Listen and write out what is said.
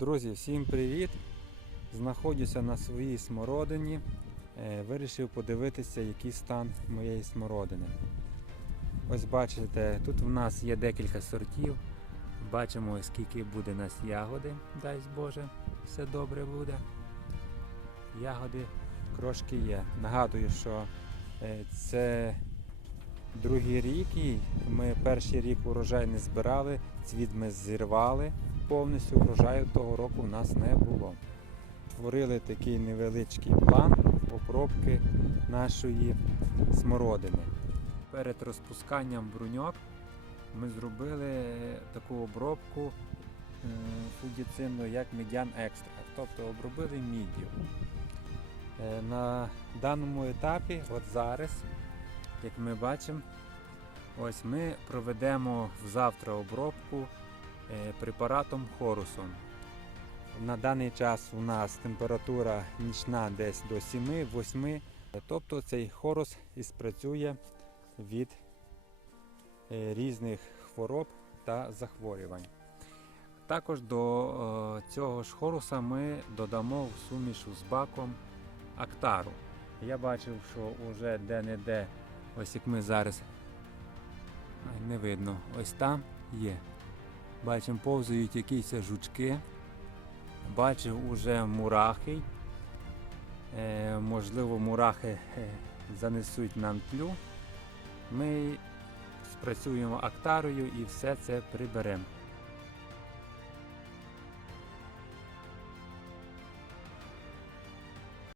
Друзі, всім привіт! Знаходжуся на своїй смородині. Е, Вирішив подивитися, який стан моєї смородини. Ось бачите, тут в нас є декілька сортів. Бачимо, скільки буде нас ягоди, дай Боже, все добре буде. Ягоди крошки є. Нагадую, що е, це другий рік і ми перший рік урожай не збирали, цвіт ми зірвали повністю врожаю того року в нас не було. Створили такий невеличкий план обробки нашої смородини. Перед розпусканням бруньок ми зробили таку обробку е, фунгіцидну, як медян екстракт, тобто обробили міддю. Е, На даному етапі, от зараз, як ми бачимо, ось ми проведемо завтра обробку е, препаратом Хорусом. На даний час у нас температура нічна десь до 7-8, тобто цей хорус і спрацює від е, різних хвороб та захворювань. Також до е, цього ж хоруса ми додамо в сумішу з баком актару. Я бачив, що вже де-не-де, ось як ми зараз не видно, ось там є. Бачимо, повзають якісь жучки. Бачив уже мурахи. Е, можливо, мурахи е, занесуть нам тлю. Ми спрацюємо актарою і все це приберемо.